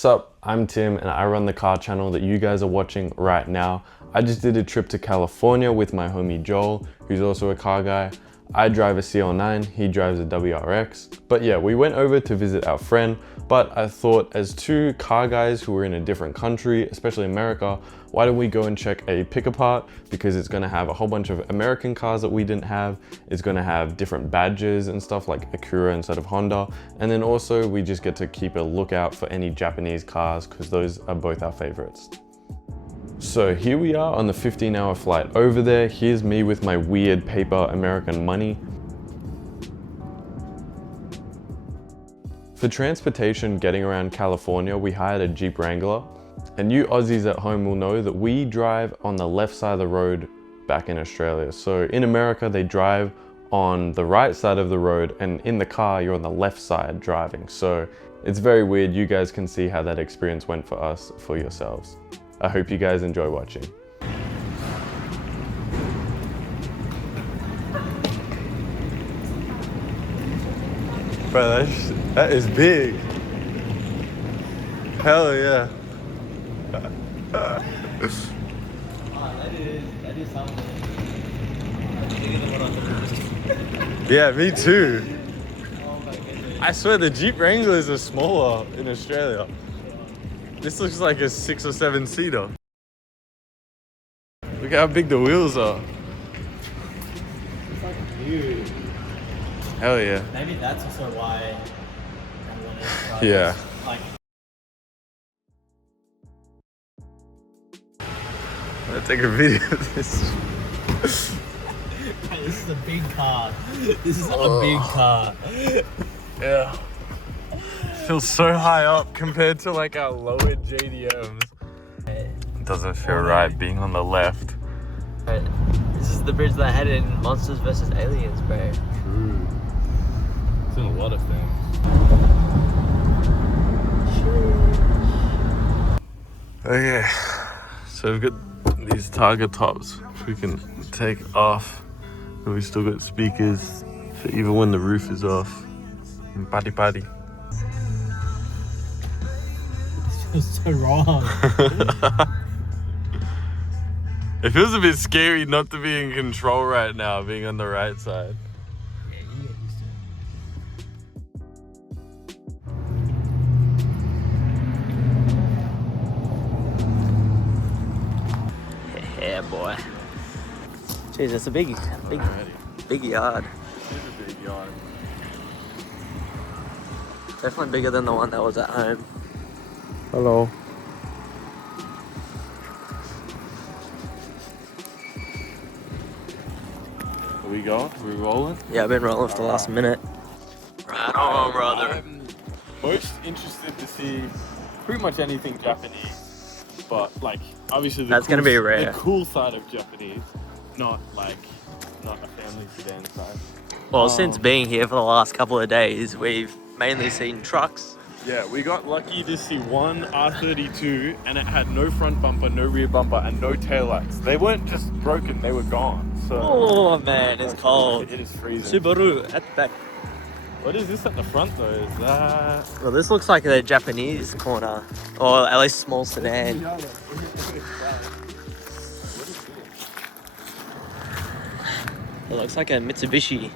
Sup, I'm Tim and I run the car channel that you guys are watching right now. I just did a trip to California with my homie Joel, who's also a car guy. I drive a CL9, he drives a WRX. But yeah, we went over to visit our friend, but I thought as two car guys who were in a different country, especially America, why don't we go and check a pick apart, because it's gonna have a whole bunch of American cars that we didn't have. It's gonna have different badges and stuff like Acura instead of Honda. And then also we just get to keep a lookout for any Japanese cars because those are both our favorites. So here we are on the 15-hour flight over there. Here's me with my weird paper American money. For transportation getting around California, we hired a Jeep Wrangler. And you Aussies at home will know that we drive on the left side of the road back in Australia. So in America, they drive on the right side of the road, and in the car, you're on the left side driving. So it's very weird. You guys can see how that experience went for us for yourselves. I hope you guys enjoy watching. Bro, that is big. Hell yeah. That is something. Yeah, me too. Oh my goodness. I swear the Jeep Wranglers are smaller in Australia. This looks like a 6 or 7 seater. Look how big the wheels are. It's like huge. Hell yeah. Maybe that's also why I wanted to try Yeah. this. Like, I'm gonna take a video of this. hey, this is a big car. This is a big car. Yeah. Feels so high up compared to like our lower JDMs. It doesn't feel right being on the left. Right. This is the bridge that I had in Monsters vs. Aliens, bro. True. It's in a lot of things. Okay, so we've got these Targa tops which we can take off, and we still got speakers for even when the roof is off. And party party. It's so wrong. It feels a bit scary not to be in control right now, being on the right side. Yeah, you get used to it. Yeah, boy. Jeez, it's a big yard. It is a big yard. Definitely bigger than the one that was at home. Hello. Are we going? Are we rolling? Yeah, I've been rolling for the last minute. Right on, brother. I'm most interested to see pretty much anything Japanese, but like obviously That's gonna be rare. The cool side of Japanese, not a family sedan side. Well, since being here for the last couple of days, we've mainly seen trucks. Yeah, we got lucky to see one R32 and it had no front bumper, no rear bumper, and no taillights. They weren't just broken, they were gone. So Oh man, it's cold. It is freezing. Subaru at the back. What is this at the front though? Is that... Well, this looks like a Japanese corner, or at least small sedan. It looks like a Mitsubishi,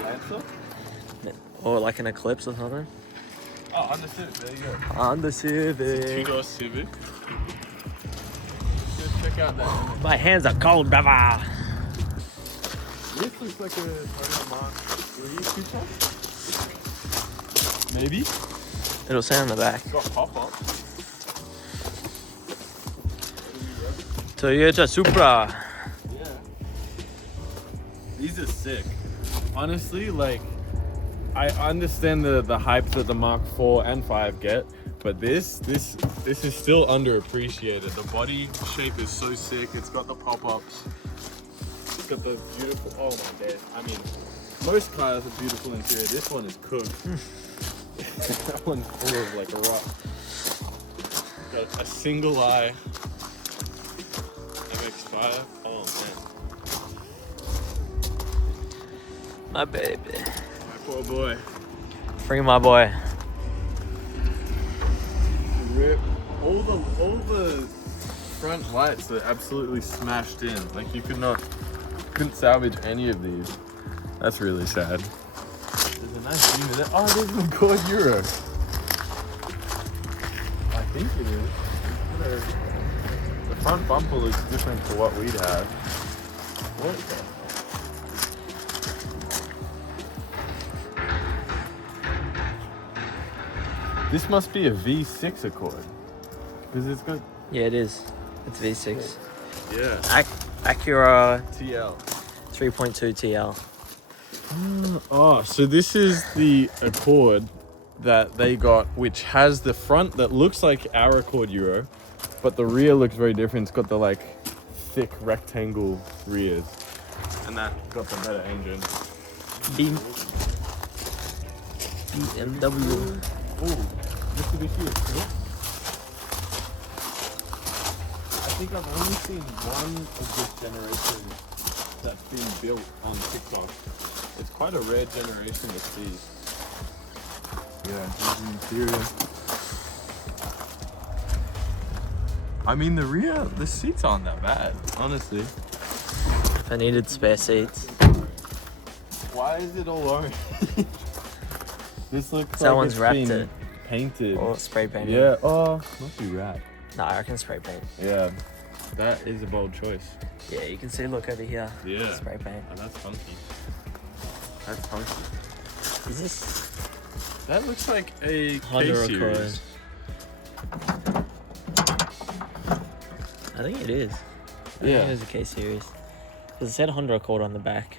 Lancer? or like an Eclipse or something. Oh, Honda Civic, there you go. Honda Civic. Two-door Civic. Let's check out that. My hands are cold, brother. This looks like a Toyota Mark 3 coupe. Maybe? It'll say on the back. It's got pop-up. Toyota Supra. Yeah. These are sick. Honestly, like, I understand the hype that the Mark 4 and 5 get, but this is still underappreciated. The body shape is so sick. It's got the pop-ups. It's got the beautiful, oh my days. I mean, most cars are beautiful interior. This one is cooked. That one's full of like rock. Got a single eye. MX-5. Oh man. My baby. My poor boy. Free my boy. rip. All the front lights are absolutely smashed in. Like you couldn't salvage any of these. That's really sad. There's a nice unit there. Oh, there's an Accord Euro. I think it is. The front bumper looks different to what we'd have. What is that? This must be a V6 Accord. Because it's got... Yeah, it is. It's V6. Yeah. Acura TL. 3.2 TL. Oh, so this is the Accord that they got, which has the front that looks like our Accord Euro, but the rear looks very different. It's got the like thick rectangle rears, and that got the better engine. BMW. Ooh, Mitsubishi is cool. I think I've only seen one of this generation that's been built on TikTok. It's quite a rare generation to see. Yeah, here's the interior. I mean, the rear, the seats aren't that bad, honestly. If I needed spare seats. Why is it all orange? This looks That like one's it's wrapped been it. painted. Or spray painted. Yeah, oh, must be wrapped. No, I reckon spray paint. Yeah, that is a bold choice. Yeah, you can see, look over here. Yeah. Spray paint. Oh, that's funky. That's funky. Is this That looks like a Honda Accord? K-series. I think it is. I think Yeah. it is a K series. Because it said Honda Accord on the back.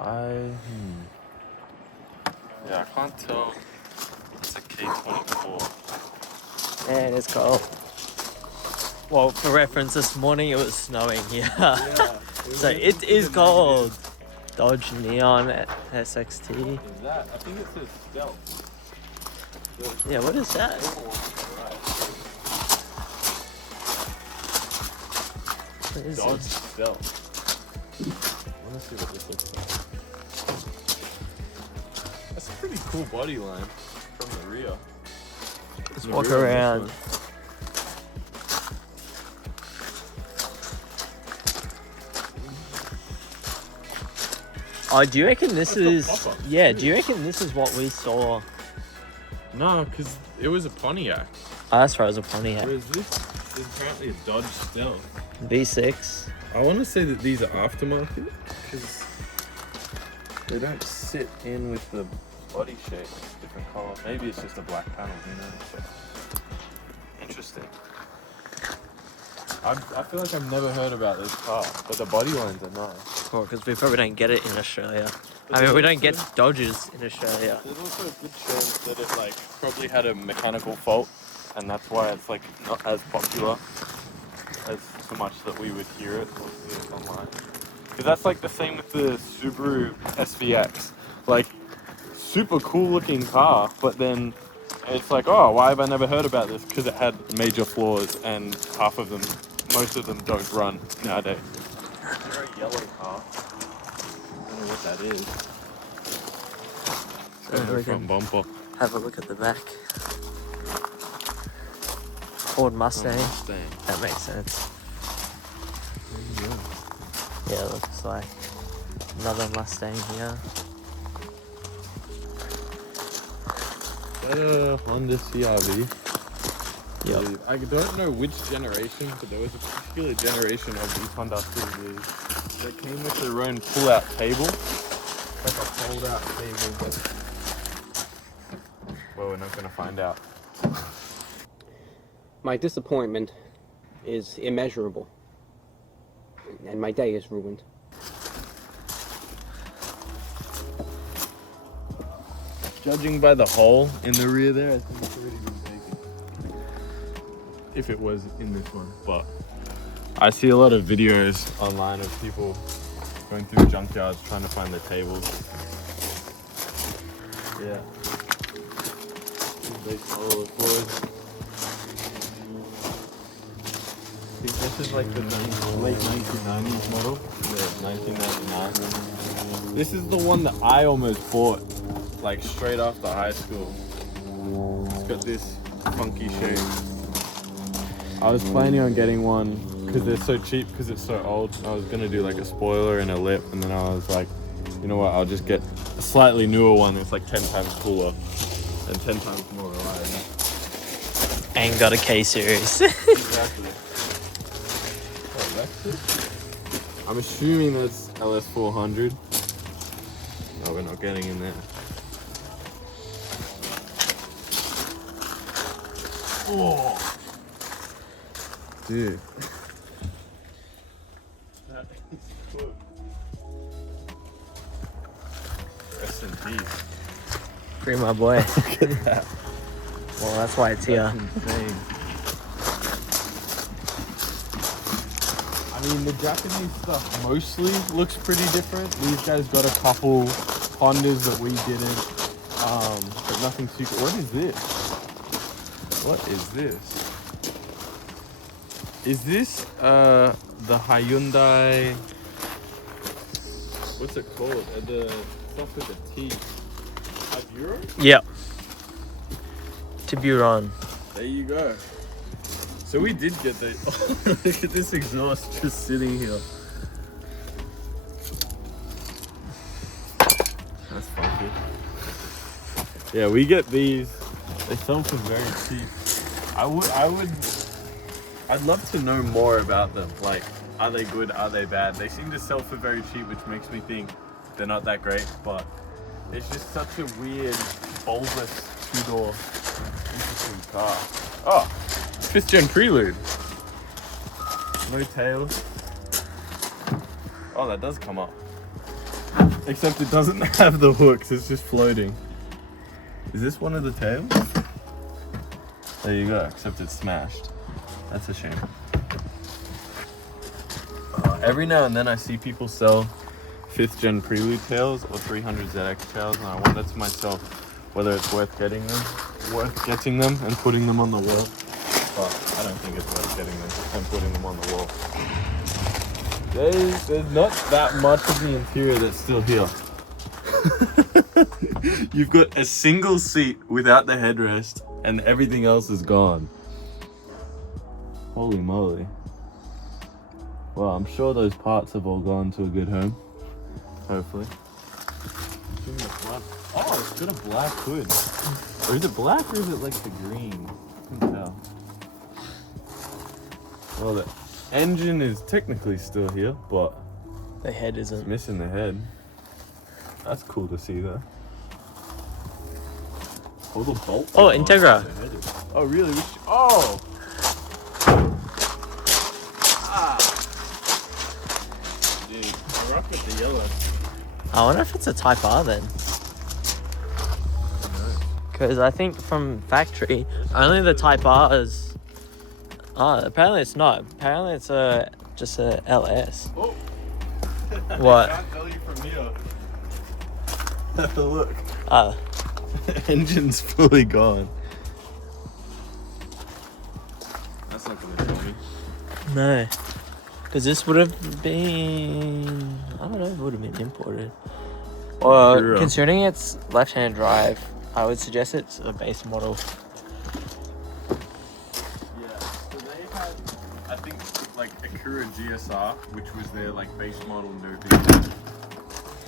Yeah, I can't tell. It's a K24. And it's cold. Well, for reference, this morning it was snowing here. Yeah. So it is cold. Dodge Neon SXT. Is that? I think it says Stealth. Yeah, what is that? What is Dodge this? Stealth. I want to see what this looks like. That's a pretty cool body line from the rear. Let's The walk rear of this around. one. Oh, do you reckon this That's got is... pop-ups. Yeah, do you reckon this is what we saw? No, because it was a Pontiac. Oh, that's right, it was a Pontiac. Whereas this is apparently a Dodge Stealth. V6. I want to say that these are aftermarket because they don't sit in with the body shape. It's different color. Maybe it's just a black panel. Who knows? But interesting. I feel like I've never heard about this car, but the body lines are nice. Well, because we probably don't get it in Australia. But I mean, we there's don't get also- Dodges in Australia. There's also a good chance that it like probably had a mechanical fault, and that's why it's like not as popular as so much that we would hear it or see it online. Because that's like the same with the Subaru SVX. Like, super cool looking car, but then it's like, oh, why have I never heard about this? Because it had major flaws, and most of them don't run nowadays. Very yellow car. I don't know what that is. we Front can bumper. have a look at the back. Ford Mustang. Mustang. That makes sense. Yeah, it looks like another Mustang here. Is that a Honda CRV? Yep. I don't know which generation, but there was a particular generation of these Honda CRVs that came with their own pull-out table. Like a fold-out table, but... Well, we're not going to find out. My disappointment is immeasurable, and my day is ruined. Judging by the hole in the rear there, I think it's already been taken. If it was in this one, but I see a lot of videos online of people going through junkyards trying to find the tables. Yeah. They follow it forward. I think this is like the late 1990s model. Yeah, 1999. This is the one that I almost bought, like straight after high school. It's got this funky shapes. I was planning on getting one because they're so cheap because it's so old. I was gonna do like a spoiler and a lip, and then I was like, you know what? I'll just get a slightly newer one that's like 10 times cooler and 10 times more reliable. Ain't got a K series. Exactly. Oh, that's it? I'm assuming that's LS400. No, we're not getting in there. Oh, dude. That is good. Rest in peace. Free my boy. Look at that. Well, that's why it's here. That's insane. I mean, the Japanese stuff mostly looks pretty different. These guys got a couple Hondas that we didn't, but nothing super. What is this? What is this? Is this the Hyundai? What's it called? The stuff with the T. Euro? Yep. Tiburon. There you go. So we did get the. Oh, look at this exhaust just sitting here. That's funky. Yeah, we get these. They sell for very cheap. I'd love to know more about them. Like, are they good? Are they bad? They seem to sell for very cheap, which makes me think they're not that great. But it's just such a weird, bulbous two-door, interesting car. Oh, 5th gen Prelude. No tails. Oh, that does come up. Except it doesn't have the hooks. It's just floating. Is this one of the tails? There you go, except it's smashed. That's a shame. Every now and then I see people sell 5th gen Prelude tails or 300ZX tails, and I wonder to myself whether it's worth getting them and putting them on the wall. But I don't think it's worth getting them and putting them on the wall. There's not that much of the interior that's still here. You've got a single seat without the headrest, and everything else is gone. Holy moly. Well, I'm sure those parts have all gone to a good home. Hopefully. Oh, it's got a black hood. Or is it black or is it like the green? I couldn't tell. Well, the engine is technically still here, but The head it's isn't. missing the head. That's cool to see though. All the bolts. Oh, are gone. Integra. Oh, really? Oh! Dude, I rock with the yellow. I wonder if it's a Type R then. Because I think from factory, only the Type R's. Oh, apparently it's not. Apparently it's just a LS. Oh! What? I can't tell you from here. Have a look. Oh, The engine's fully gone. That's not gonna tell me. no. Because this would have been, I don't know, it would have been imported. Or True. considering it's left-hand drive, I would suggest it's a base model. Yeah, so they had, I think, like Acura GSR, which was their like base model no GSR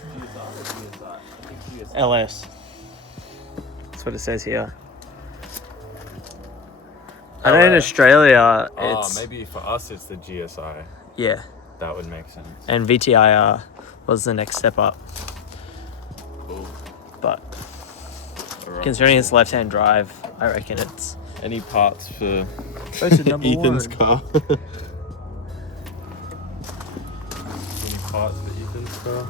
or GSI? I think GSR. LS. That's what it says here. I know in LS. Australia Oh, it's, maybe for us it's the GSI. yeah. That would make sense. And VTIR was the next step up. Cool. But Alright. considering it's left-hand drive, I reckon it's... Any parts for Posted number Ethan's one. car? Any parts for Ethan's car?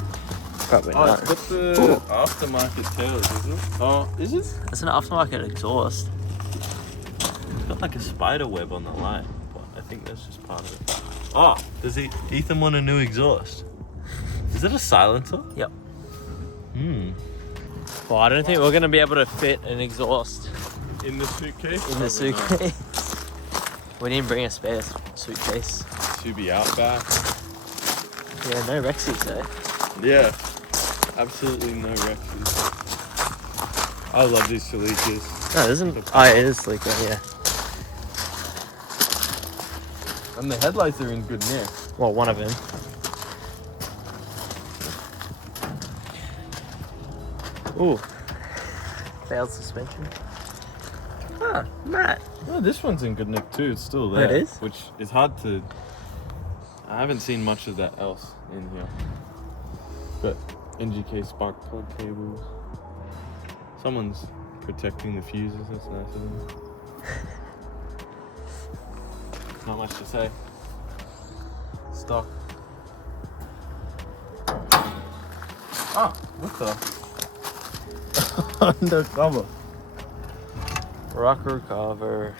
Probably Oh, not. it's got the aftermarket tails, is it? Oh, is it? It's an aftermarket exhaust. It's got like a spider web on the line, but I think that's just part of it. Oh, does Ethan want a new exhaust? Is it a silencer? Yep. Hmm. Well, I don't think we're going to be able to fit an exhaust In the suitcase? in the Probably not. suitcase. We didn't bring a spare suitcase. To be out back. Yeah, no Rexies though. Yeah. Absolutely no Rexes. I love these Celices. No, it isn't. Oh, it is sleeker, yeah. And the headlights are in good nick. Well, one of them. Ooh. Failed suspension. Ah, Matt. No, this one's in good nick too. It's still Oh, there. it is? Which is hard to... I haven't seen much of that else in here. But NGK spark plug cables. Someone's protecting the fuses. That's nice of them. Not much to say. Stock. Ah, what the? Undercover. Rocker cover.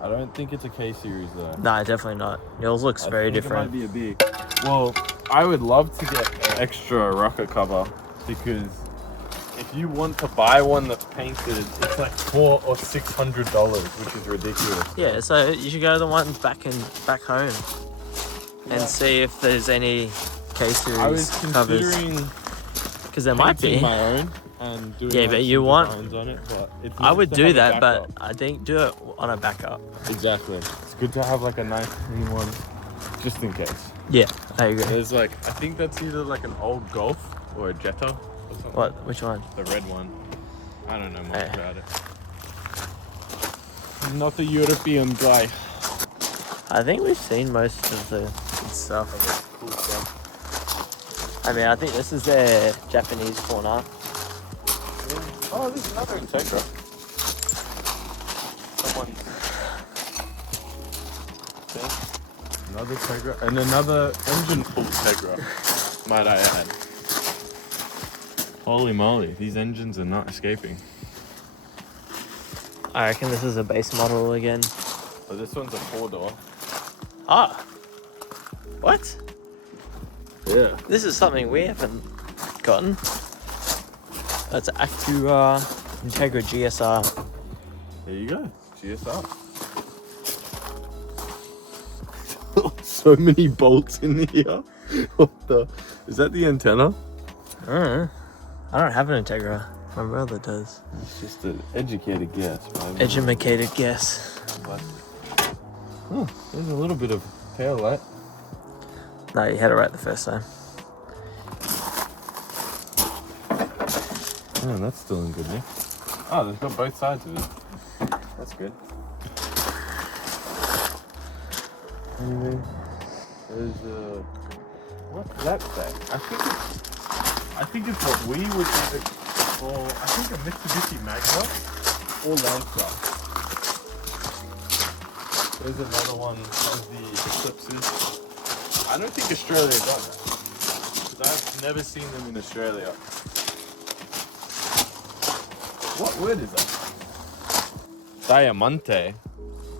I don't think it's a K series though. Nah, definitely not. Yours looks very different. It might be a B. Well, I would love to get an extra rocker cover because if you want to buy one that's painted, it's like $400 or $600, which is ridiculous. Yeah, so you should go to the ones back home and see if there's any K series I was covers. considering Because there might be. my own and doing Yeah, like but some you want- designs on it, but it's I nice would to do have a that, but backup. I think do it on a backup. Exactly. It's good to have like a nice clean one, just in case. Yeah, I agree. There's like, I think that's either like an old Golf or a Jetta or something. What? Which one? The red one. I don't know much Eh. about it. I'm not a European guy. I think we've seen most of the good stuff. Cool stuff. I mean, I think this is their Japanese corner. Oh, there's another Integra. Someone's... Okay. Another Integra. And another engine full Integra, might I add. Holy moly, these engines are not escaping. I reckon this is a base model again. Oh, this one's a 4-door. Ah! What? Yeah. This is something we haven't gotten. That's Acura Integra GSR. There you go. GSR. So many bolts in here. What the? Is that the antenna? I don't have an Integra. My brother does. It's just an educated guess. Educated guess. Oh, there's a little bit of tail light. No, you had it right the first time. Oh, that's still in good nick. Oh, they've got both sides of it. That's good. Anyway, there's what's that say? I think it's what we would either call, I think a Mitsubishi Magna or Lancer. There's another one of the Eclipses. I don't think Australia got that. Because I've never seen them in Australia. What word is that? Diamante.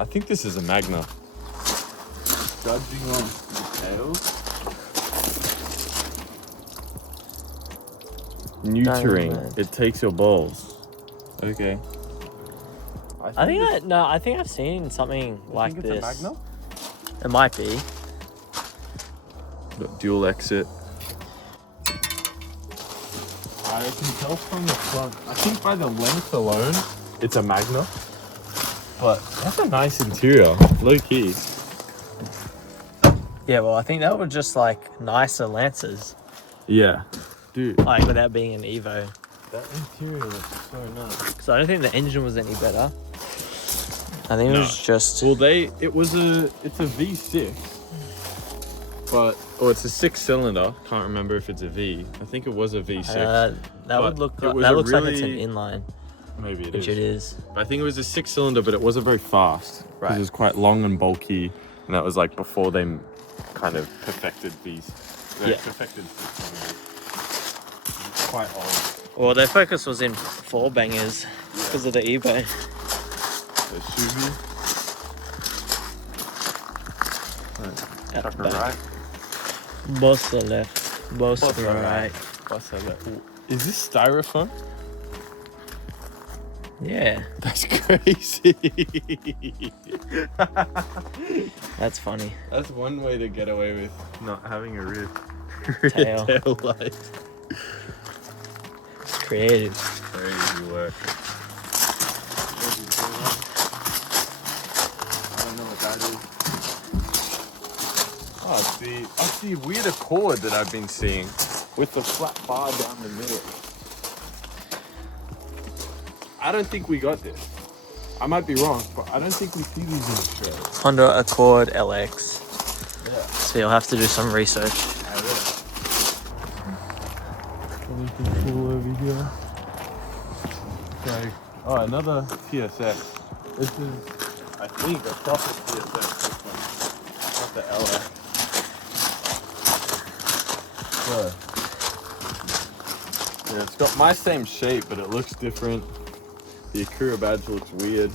I think this is a Magna. Judging on the tails. Neutering. Diamond. It takes your balls. Okay. I think I've seen something like think this. it's a Magna? It might be. Got dual exit. I can tell from the front. I think by the length alone, it's a Magna. But that's a nice interior, low key. Yeah, well, I think that were just like nicer Lancers, Yeah, dude. like without being an Evo. That interior looks so nice. So I don't think the engine was any better. I think it was just. Well, it's a V6, but it's a 6-cylinder. Can't remember if it's a V. I think it was a V6. That would look. it was That a looks like it's an really- inline, Maybe it is. which it is. I think it was a 6-cylinder, but it wasn't very fast. Right. It was quite long and bulky, and that was like before they kind of perfected these. They Yeah. perfected 6-cylinder. It's quite old. Well, their focus was in 4-bangers because of the Evo. The Subi. At Tucker the back. right. Bossa left. Bossa Bossa right. What's that? Is this styrofoam? Yeah, That's crazy. that's funny. That's one way to get away with not having a rear Tail. tail light. It's creative. Crazy work. Oh, it's the weird Accord that I've been seeing with the flat bar down the middle. I don't think we got this. I might be wrong, but I don't think we see these in Australia. Honda Accord LX. Yeah. So you'll have to do some research. Anything cool over here? Okay. Oh, another PSX. This is, I think, a proper PSX. This one, not the LX. So, yeah, it's got my same shape, but it looks different. The Akura badge looks weird,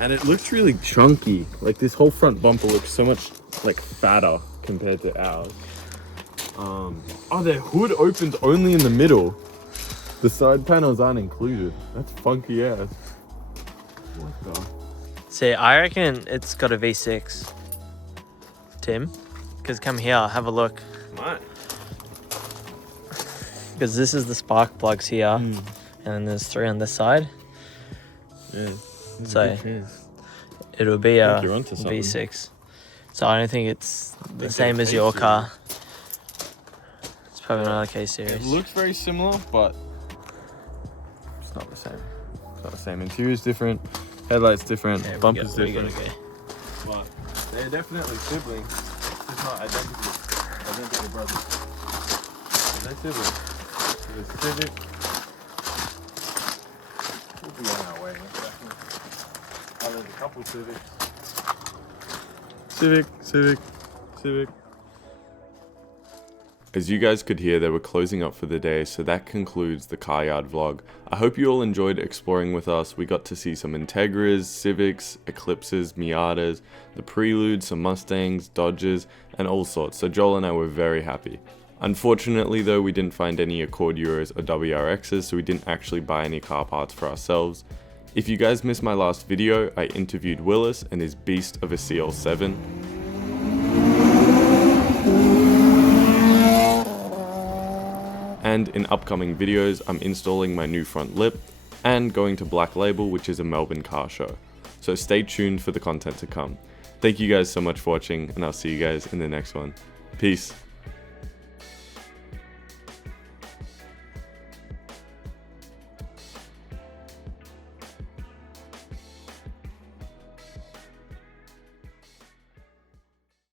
and it looks really chunky. Like this whole front bumper looks so much like fatter compared to ours. Oh, their hood opens only in the middle. The side panels aren't included. That's funky ass. What the? See, I reckon it's got a V6. Tim, because come here, have a look. Might. Because this is the spark plugs here, and then there's 3 on this side. Yeah. So it'll be a you're onto something. V6. So I don't think it's the same as your car. It's probably not a K It series. looks very similar, but it's not the same. It's not the same. Interior's different, headlights different, Yeah, bumpers we gotta different. go. But they're definitely siblings. It's not identical brothers. They're siblings. There's Civic. We'll be on our way in a second. Oh, there's a couple Civics. Civic. As you guys could hear, they were closing up for the day, so that concludes the car yard vlog. I hope you all enjoyed exploring with us. We got to see some Integras, Civics, Eclipses, Miatas, the Prelude, some Mustangs, Dodges, and all sorts, so Joel and I were very happy. Unfortunately though, we didn't find any Accord Euros or WRXs, so we didn't actually buy any car parts for ourselves. If you guys missed my last video, I interviewed Willis and his beast of a CL7. And in upcoming videos, I'm installing my new front lip and going to Black Label, which is a Melbourne car show. So stay tuned for the content to come. Thank you guys so much for watching, and I'll see you guys in the next one. Peace.